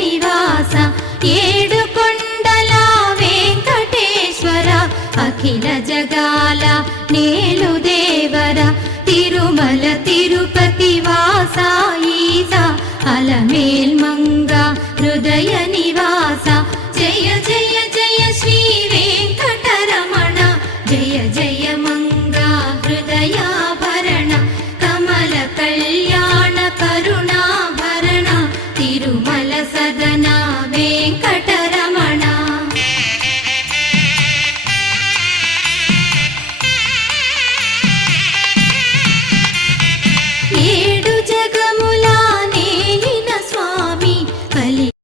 నివాస ఏడు కొండల వెంకటేశ్వర అఖిల జగాల నేలు దేవర తిరుమల తిరుపతి వాస ఈస అలమేల్ మంగ హృదయ